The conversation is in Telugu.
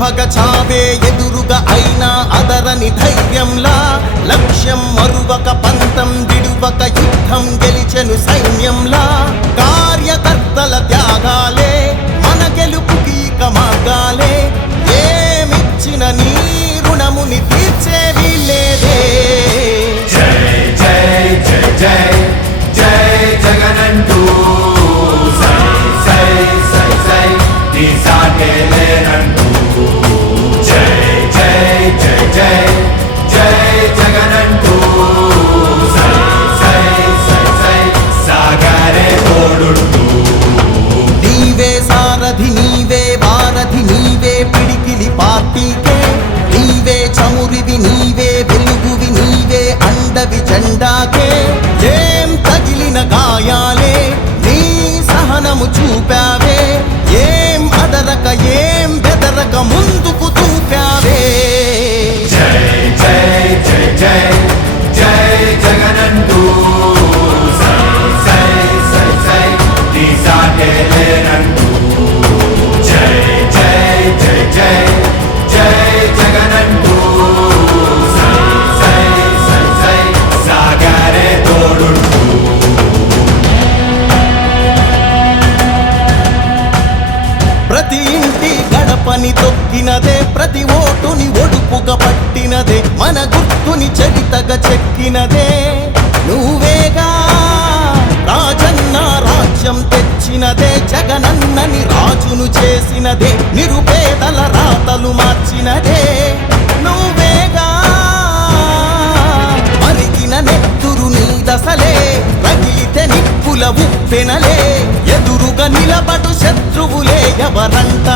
భగ చావే ఎదురుగా అయినా అదరని ధైర్యంలా లక్ష్యం మరువక పంతం విడువక యుద్ధం గెలిచెను సైన్యంలా కార్యకర్తల త్యాగాలే మన గెలుపుకి మార్గాలే ఏమిచ్చిన నీ రుణముని తీర్చేవి లేదే జై జై జై జై జై జగనంటూ సై సై సై సై నీ సాటే లేనంటూ జై జై జై జై జై జగనంటూ సై సై సై సై సాగరే తోడుంటూ నీవే సారథి నీవే వారధి నీవే పిడికిలి పార్టీకే నీవే చమురివి నీవే వెలుగువి నీవే అండవి జెండాకే ఏం తగిలిన గాయాలే నీ సహనము చూపావే ఏం అదరక ఏం బెదరక ముందుకు దూకావే జై జై జై జై జై జగనంటూ సై సై సై సై నీ సాటే లేనంటూ జై జై జై జై జై జగనంటూ సై సై సై సై సాగరే తోడుంటూ ప్రతి ఇంటి గడపని తొక్కినదే ప్రతి ఓటుని ఒడుపుగా పట్టినదే మన గుర్తుని చరితగా చెక్కినదే నువ్వేగా రాజన్న రాజ్యం తెచ్చినదే జగనన్నని రాజును చేసినదే నిరుపేదల రాతలు మార్చినదే నువ్వేగా మరిగిన నెత్తురు నీ దశలే రగిలితే నిప్పుల ఉప్పెనలే ఎదురుగా నిలబడు శత్రువులే ఎవరంట